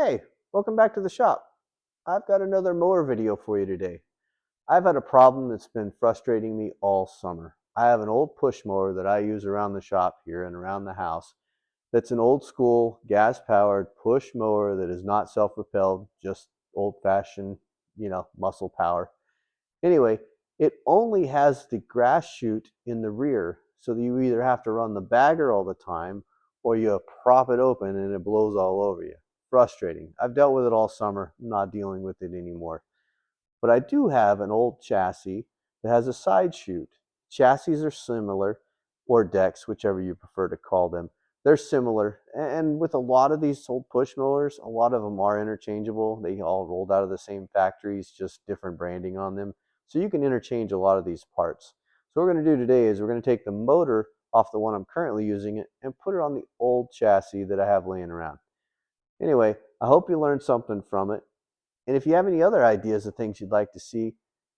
Hey, welcome back to the shop. I've got another mower video for you today. I've had a problem that's been frustrating me all summer. I have an old push mower that I use around the shop here and around the house. That's an old school gas powered push mower that is not self-propelled, just old fashioned, muscle power. Anyway, it only has the grass chute in the rear, so that you either have to run the bagger all the time or you prop it open and it blows all over you. Frustrating. I've dealt with it all summer, I'm not dealing with it anymore. But I do have an old chassis that has a side chute. Chassis are similar, or decks, whichever you prefer to call them. They're similar, and with a lot of these old push mowers, a lot of them are interchangeable. They all rolled out of the same factories, just different branding on them. So you can interchange a lot of these parts. So what we're going to do today is we're going to take the motor off the one I'm currently using it and put it on the old chassis that I have laying around. Anyway, I hope you learned something from it. And if you have any other ideas of things you'd like to see,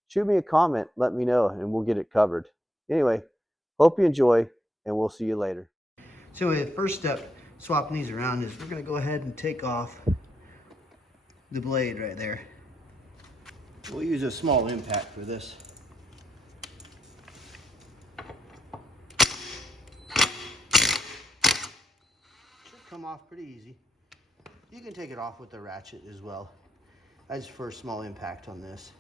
shoot me a comment, let me know, and we'll get it covered. Anyway, hope you enjoy, and we'll see you later. So the first step, swapping these around, is we're going to go ahead and take off the blade right there. We'll use a small impact for this. Should come off pretty easy. You can take it off with the ratchet as well. I just prefer a small impact on this.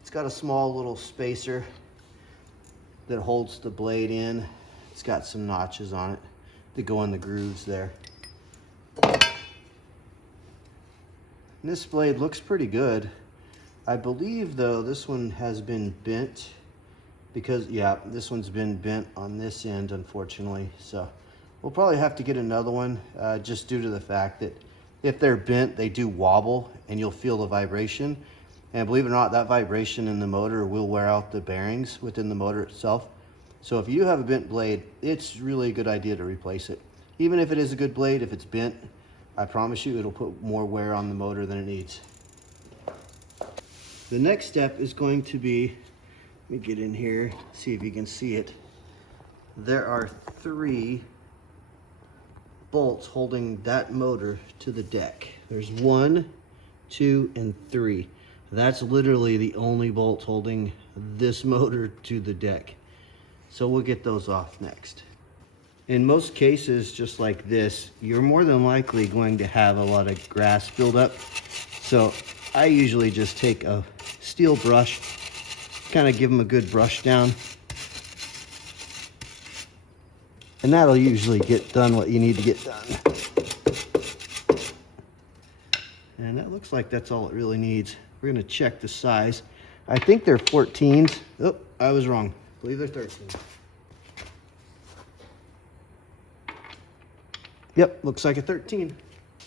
It's got a small little spacer that holds the blade in. It's got some notches on it that go in the grooves there. And this blade looks pretty good. I believe though this one has been bent because, yeah, this one's been bent on this end, unfortunately. So we'll probably have to get another one just due to the fact that if they're bent, they do wobble and you'll feel the vibration. And believe it or not, that vibration in the motor will wear out the bearings within the motor itself. So if you have a bent blade, it's really a good idea to replace it. Even if it is a good blade, if it's bent, I promise you it'll put more wear on the motor than it needs. The next step is going to be, let me get in here, see if you can see it. There are 3 bolts holding that motor to the deck. There's 1, 2, and 3. That's literally the only bolts holding this motor to the deck. So we'll get those off next. In most cases, just like this, you're more than likely going to have a lot of grass buildup. So I usually just take a steel brush, kind of give them a good brush down. And that'll usually get done what you need to get done. And that looks like that's all it really needs. We're gonna check the size. I think they're 14s. Oh, I was wrong. I believe they're 13. Yep, looks like a 13.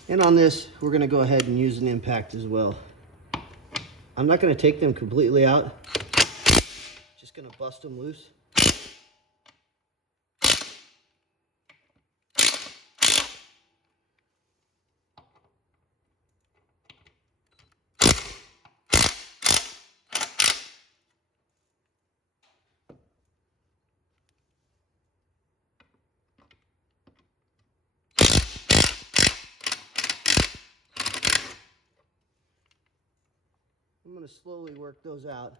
And on this, we're gonna go ahead and use an impact as well. I'm not gonna take them completely out. Just gonna bust them loose. I'm gonna slowly work those out.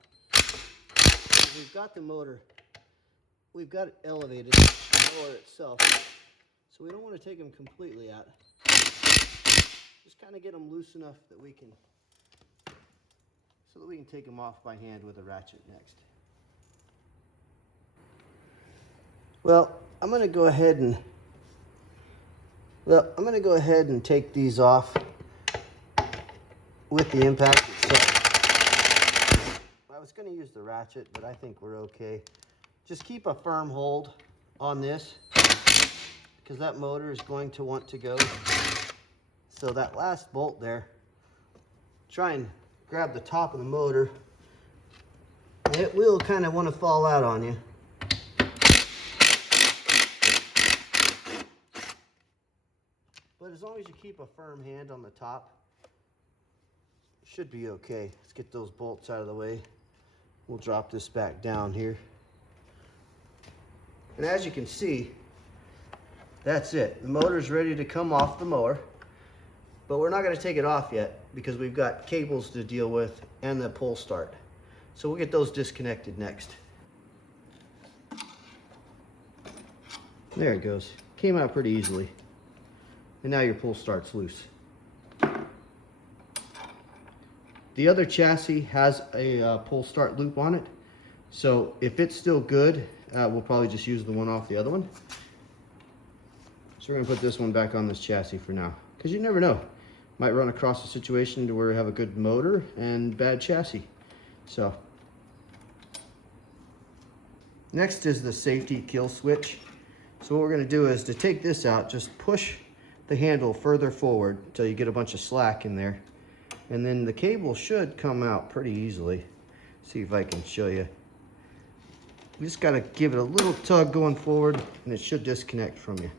We've got the motor, we've got it elevated, the motor itself, so we don't want to take them completely out. Just kind of get them loose enough that we can, take them off by hand with a ratchet next. Well, I'm gonna go ahead and take these off with the impact itself. I was going to use the ratchet, but I think we're okay. Just keep a firm hold on this because that motor is going to want to go. So that last bolt there, try and grab the top of the motor. It will kind of want to fall out on you. But as long as you keep a firm hand on the top, it should be okay. Let's get those bolts out of the way. We'll drop this back down here. And as you can see, that's it. The motor's ready to come off the mower. But we're not going to take it off yet because we've got cables to deal with and the pull start. So we'll get those disconnected next. There it goes. Came out pretty easily. And now your pull start's loose. The other chassis has a pull start loop on it. So if it's still good, we'll probably just use the one off the other one. So we're gonna put this one back on this chassis for now. Because you never know. Might run across a situation to where we have a good motor and bad chassis. So. Next is the safety kill switch. So what we're gonna do is to take this out, just push the handle further forward until you get a bunch of slack in there. And then the cable should come out pretty easily. See if I can show you. You just gotta give it a little tug going forward and it should disconnect from you.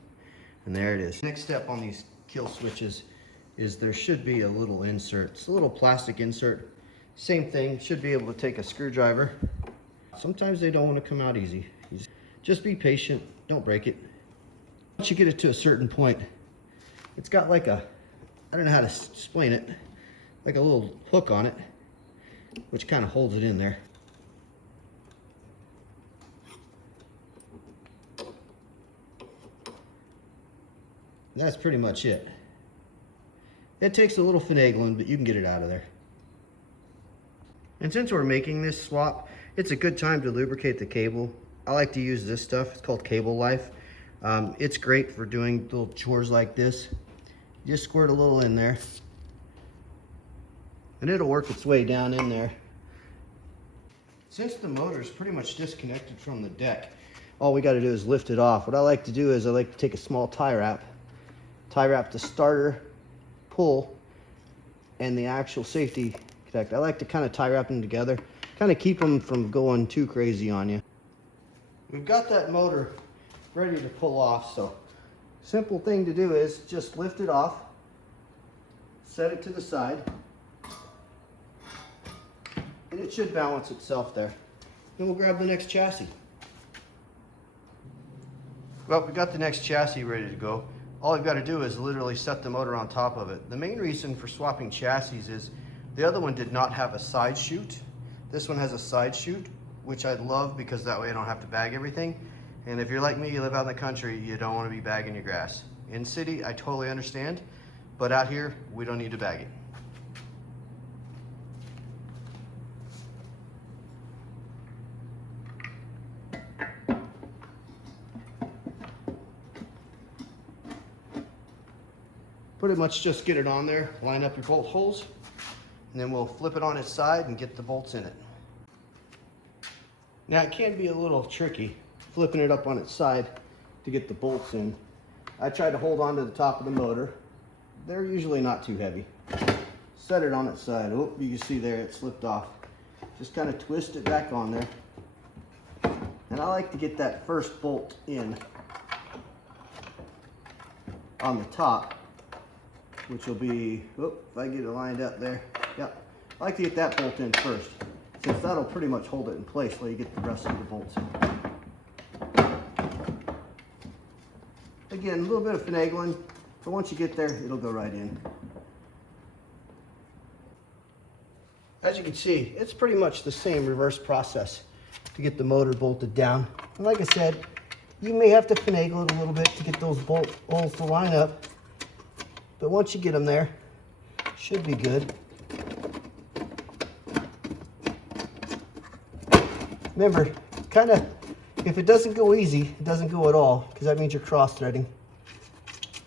And there it is. Next step on these kill switches is there should be a little insert. It's a little plastic insert. Same thing, should be able to take a screwdriver. Sometimes they don't want to come out easy. Just be patient, don't break it. Once you get it to a certain point, it's got like a, I don't know how to explain it, like a little hook on it, which kind of holds it in there. That's pretty much it. It takes a little finagling, but you can get it out of there. And since we're making this swap, it's a good time to lubricate the cable. I like to use this stuff. It's called Cable Life. It's great for doing little chores like this. You just squirt a little in there, and it'll work its way down in there. Since the motor is pretty much disconnected from the deck, all we got to do is lift it off. What I like to do is I like to take a small tie wrap the starter, pull, and the actual safety connect. I like to kind of tie wrap them together, kind of keep them from going too crazy on you. We've got that motor ready to pull off, so simple thing to do is just lift it off, set it to the side, and it should balance itself there. Then we'll grab the next chassis. Well, we got the next chassis ready to go. All I've got to do is literally set the motor on top of it. The main reason for swapping chassis is the other one did not have a side chute. This one has a side chute, which I love because that way I don't have to bag everything. And if you're like me, you live out in the country, you don't want to be bagging your grass. In city, I totally understand, but out here, we don't need to bag it. Pretty much just get it on there, line up your bolt holes, and then we'll flip it on its side and get the bolts in it. Now it can be a little tricky flipping it up on its side to get the bolts in. I tried to hold on to the top of the motor. They're usually not too heavy. Set it on its side. Oh, you can see there it slipped off. Just kind of twist it back on there. And I like to get that first bolt in on the top, which will be, oh, if I get it lined up there, yep. I like to get that bolt in first, since that'll pretty much hold it in place while you get the rest of the bolts in. Again, a little bit of finagling, but once you get there, it'll go right in. As you can see, it's pretty much the same reverse process to get the motor bolted down. And like I said, you may have to finagle it a little bit to get those bolt holes to line up. But once you get them there, should be good. Remember, kind of, if it doesn't go easy, it doesn't go at all, because that means you're cross-threading.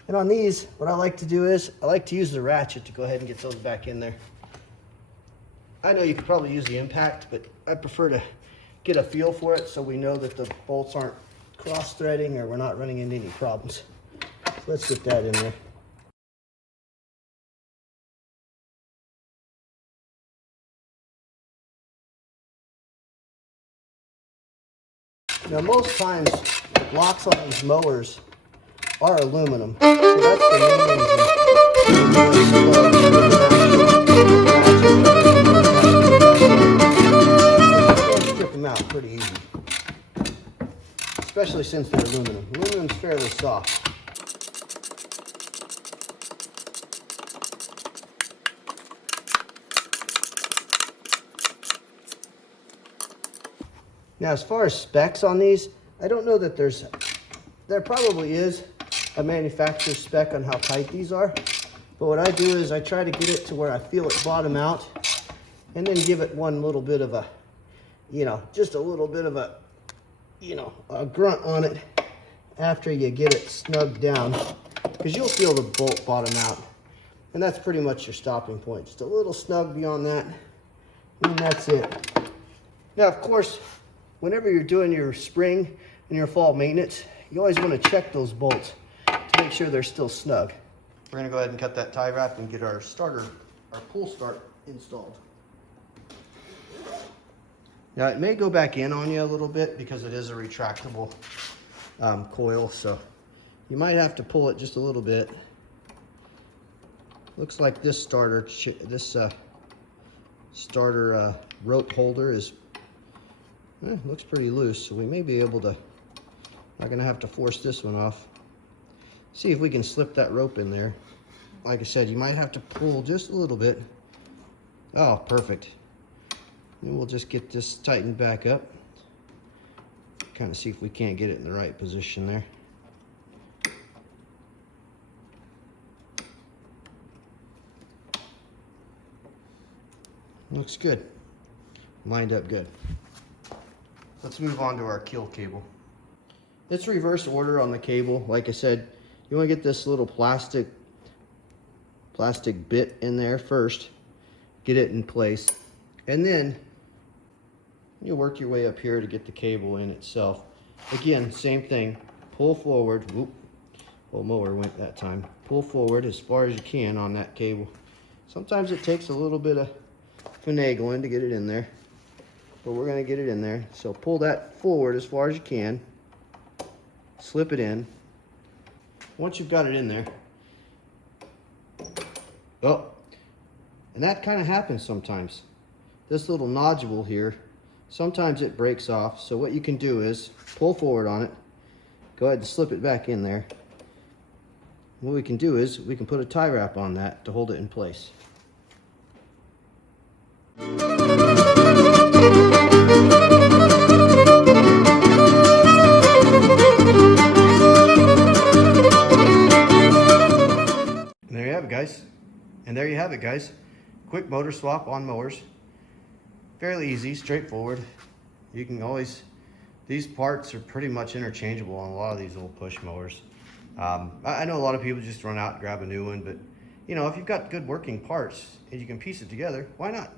And on these, what I like to do is, I like to use the ratchet to go ahead and get those back in there. I know you could probably use the impact, but I prefer to get a feel for it so we know that the bolts aren't cross-threading or we're not running into any problems. So let's get that in there. Now most times, blocks on these mowers are aluminum, so that's the main reason. Strip them out pretty easy, especially since they're aluminum. Aluminum's fairly soft. Now, as far as specs on these, I don't know that there probably is a manufacturer's spec on how tight these are. But what I do is I try to get it to where I feel it bottom out and then give it one little bit of a, just a little bit of a, a grunt on it after you get it snugged down, because you'll feel the bolt bottom out. And that's pretty much your stopping point. Just a little snug beyond that, and that's it. Now, of course, whenever you're doing your spring and your fall maintenance, you always want to check those bolts to make sure they're still snug. We're gonna go ahead and cut that tie wrap and get our pull start installed. Now, it may go back in on you a little bit because it is a retractable coil, so you might have to pull it just a little bit. Looks like this starter rope holder is looks pretty loose, so we may be able to, not gonna have to force this one off. See if we can slip that rope in there. Like I said, you might have to pull just a little bit. Oh, perfect. And we'll just get this tightened back up. Kind of see if we can't get it in the right position there. Looks good. Lined up good. Let's move on to our kill cable. It's reverse order on the cable. Like I said, you want to get this little plastic bit in there first, get it in place, and then you work your way up here to get the cable in itself. Again, same thing, pull forward. Whoop, well, mower went that time. Pull forward as far as you can on that cable. Sometimes it takes a little bit of finagling to get it in there, but we're going to get it in there. So pull that forward as far as you can, slip it in. Once you've got it in there, oh, and that kind of happens sometimes. This little nodule here, sometimes it breaks off. So what you can do is pull forward on it, go ahead and slip it back in there. What we can do is we can put a tie wrap on that to hold it in place. There you have it, guys. And there you have it, guys. Quick motor swap on mowers. Fairly easy, straightforward. You can always, these parts are pretty much interchangeable on a lot of these old push mowers. I know a lot of people just run out and grab a new one, but if you've got good working parts and you can piece it together, why not?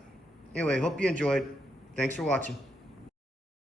Anyway, hope you enjoyed. Thanks for watching.